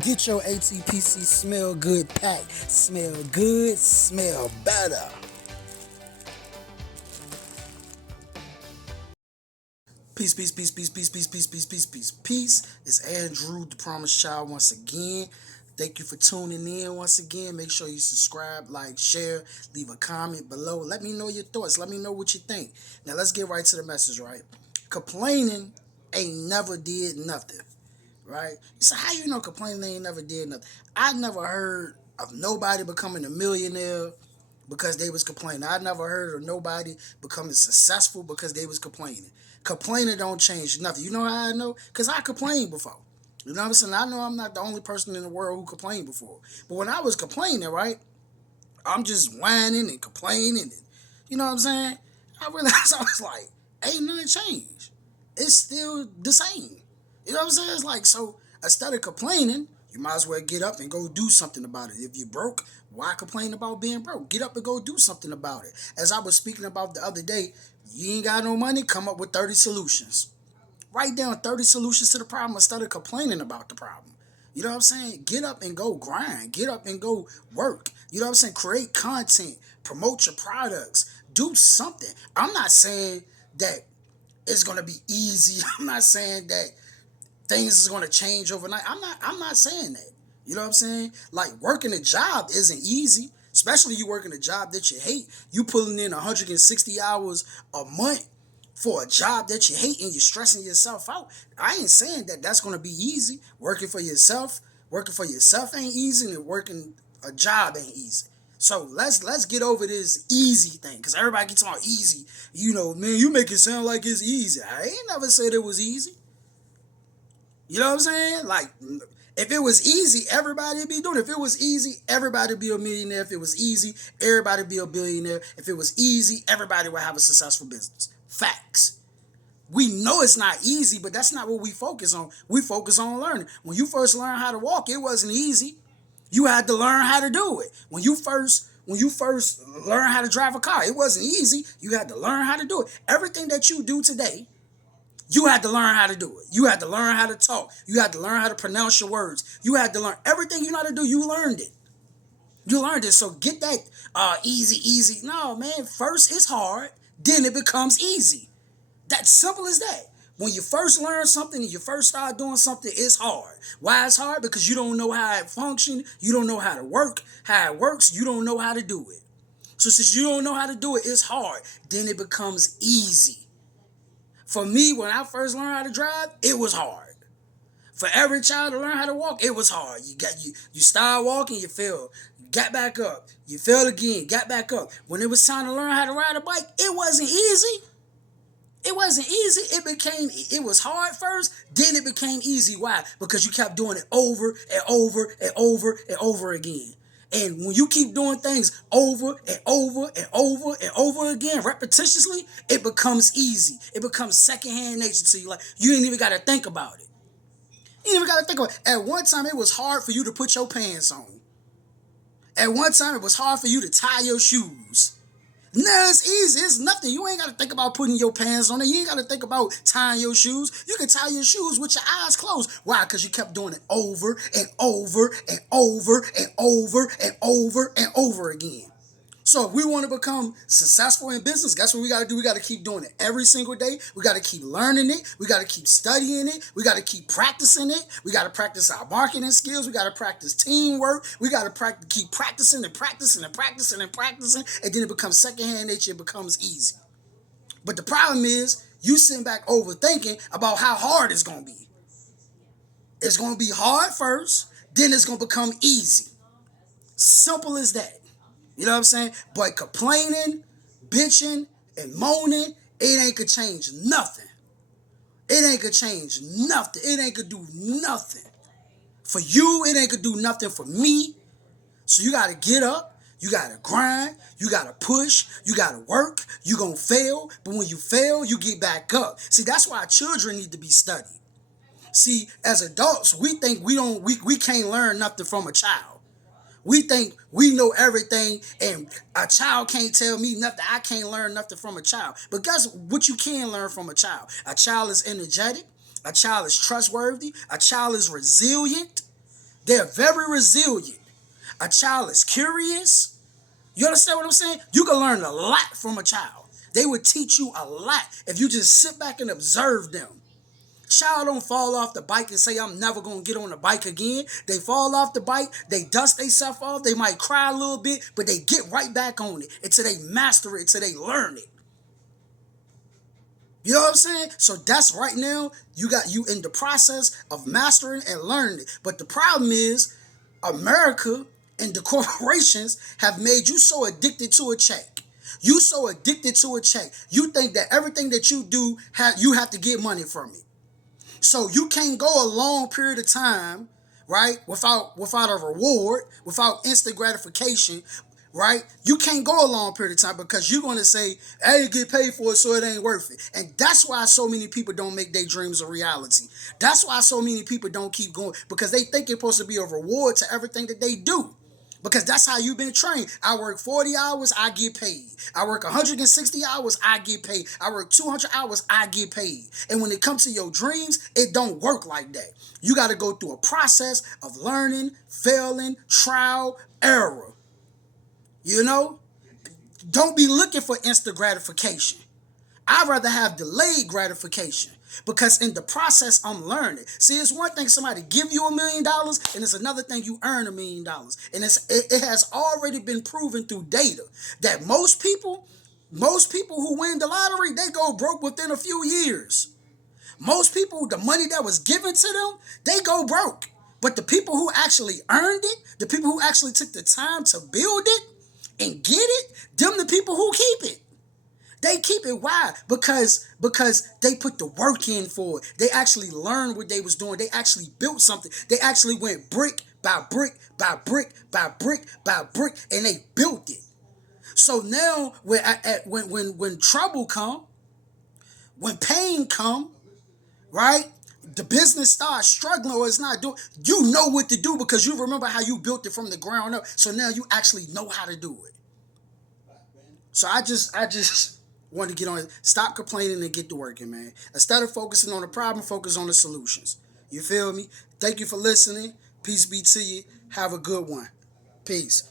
Get your ATPC smell good pack. Smell good, smell better. Peace, peace, peace, peace, peace, peace, peace, peace, peace, peace, peace. It's Andrew, the Promised Child, once again. Thank you for tuning in once again. Make sure you subscribe, like, share, leave a comment below. Let me know your thoughts. Let me know what you think. Now, let's get right to the message, right? Complaining ain't never did nothing, right? So, how you know complaining ain't never did nothing? I never heard of nobody becoming a millionaire because they was complaining. I never heard of nobody becoming successful because they was complaining. Complaining don't change nothing. You know how I know? Because I complained before. You know what I'm saying? I know I'm not the only person in the world who complained before. But when I was complaining, right, I'm just whining and complaining. And, you know what I'm saying? I realized I was like, ain't nothing changed. It's still the same. You know what I'm saying? It's like, so instead of complaining, you might as well get up and go do something about it. If you're broke, why complain about being broke? Get up and go do something about it. As I was speaking about the other day, you ain't got no money, come up with 30 solutions. Write down 30 solutions to the problem instead of complaining about the problem. You know what I'm saying? Get up and go grind. Get up and go work. You know what I'm saying? Create content. Promote your products. Do something. I'm not saying that it's gonna be easy. I'm not saying that things is gonna change overnight. I'm not saying that. You know what I'm saying? Like working a job isn't easy. Especially you working a job that you hate. You pulling in 160 hours a month for a job that you hate and you're stressing yourself out. I ain't saying that that's going to be easy. Working for yourself ain't easy, and working a job ain't easy. So let's get over this easy thing, because everybody gets on easy. You know, man, you make it sound like it's easy. I ain't never said it was easy. You know what I'm saying? Like, if it was easy, everybody would be doing it. If it was easy, everybody would be a millionaire. If it was easy, everybody would be a billionaire. If it was easy, everybody would have a successful business. Facts. We know it's not easy, but that's not what we focus on. We focus on learning. When you first learned how to walk, it wasn't easy. You had to learn how to do it. When you first learned how to drive a car, it wasn't easy. You had to learn how to do it. Everything that you do today, you had to learn how to do it. You had to learn how to talk. You had to learn how to pronounce your words. You had to learn everything you know how to do. You learned it. You learned it. So get that easy, easy. No, man. First it's hard, then it becomes easy. That's simple as that. When you first learn something and you first start doing something, it's hard. Why it's hard? Because you don't know how it functions. You don't know how to work, how it works. You don't know how to do it. So since you don't know how to do it, it's hard. Then it becomes easy. For me, when I first learned how to drive, it was hard. For every child to learn how to walk, it was hard. You start walking, you fell, got back up, you fell again, got back up. When it was time to learn how to ride a bike, it wasn't easy. It wasn't easy. It was hard first, then it became easy. Why? Because you kept doing it over and over and over and over again. And when you keep doing things over and over and over and over again, repetitiously, it becomes easy. It becomes secondhand nature to you. Like, you ain't even got to think about it. You ain't even got to think about it. At one time, it was hard for you to put your pants on. At one time, it was hard for you to tie your shoes. Now it's easy. It's nothing. You ain't got to think about putting your pants on it. You ain't got to think about tying your shoes. You can tie your shoes with your eyes closed. Why? Because you kept doing it over and over and over and over and over and over again. So if we want to become successful in business, guess what we got to do? We got to keep doing it every single day. We got to keep learning it. We got to keep studying it. We got to keep practicing it. We got to practice our marketing skills. We got to practice teamwork. We got to keep practicing and practicing and practicing and practicing. And then it becomes secondhand nature. It becomes easy. But the problem is you sitting back overthinking about how hard it's going to be. It's going to be hard first. Then it's going to become easy. Simple as that. You know what I'm saying? But complaining, bitching, and moaning, it ain't gonna change nothing. It ain't gonna change nothing. It ain't gonna do nothing. For you, it ain't gonna do nothing for me. So you gotta get up, you gotta grind, you gotta push, you gotta work, you gonna fail, but when you fail, you get back up. See, that's why children need to be studied. See, as adults, we think we can't learn nothing from a child. We think we know everything, and a child can't tell me nothing. I can't learn nothing from a child. But guess what you can learn from a child? A child is energetic. A child is trustworthy. A child is resilient. They're very resilient. A child is curious. You understand what I'm saying? You can learn a lot from a child. They would teach you a lot if you just sit back and observe them. Child don't fall off the bike and say, I'm never going to get on the bike again. They fall off the bike, they dust themselves off, they might cry a little bit, but they get right back on it until they master it, until they learn it. You know what I'm saying? So that's right now, you got you in the process of mastering and learning it. But the problem is, America and the corporations have made you so addicted to a check. You so addicted to a check. You think that everything that you do, you have to get money from it. So you can't go a long period of time, right, without a reward, without instant gratification, right? You can't go a long period of time because you're going to say, I ain't get paid for it, so it ain't worth it. And that's why so many people don't make their dreams a reality. That's why so many people don't keep going, because they think it's supposed to be a reward to everything that they do. Because that's how you've been trained. I work 40 hours, I get paid. I work 160 hours, I get paid. I work 200 hours, I get paid. And when it comes to your dreams, it don't work like that. You got to go through a process of learning, failing, trial, error. You know? Don't be looking for instant gratification. I'd rather have delayed gratification, because in the process, I'm learning. See, it's one thing somebody give you $1 million, and it's another thing you earn $1 million. And it has already been proven through data that most people who win the lottery, they go broke within a few years. Most people, the money that was given to them, they go broke. But the people who actually earned it, the people who actually took the time to build it and get it, them the people who keep it. They keep it. Why? Because they put the work in for it. They actually learned what they was doing. They actually built something. They actually went brick by brick by brick by brick by brick, and they built it. So now when trouble come, when pain come, right? The business starts struggling or it's not doing, you know what to do because you remember how you built it from the ground up. So now you actually know how to do it. So I just want to get on it. Stop complaining and get to working, man. Instead of focusing on the problem, focus on the solutions. You feel me? Thank you for listening. Peace be to you. Have a good one. Peace.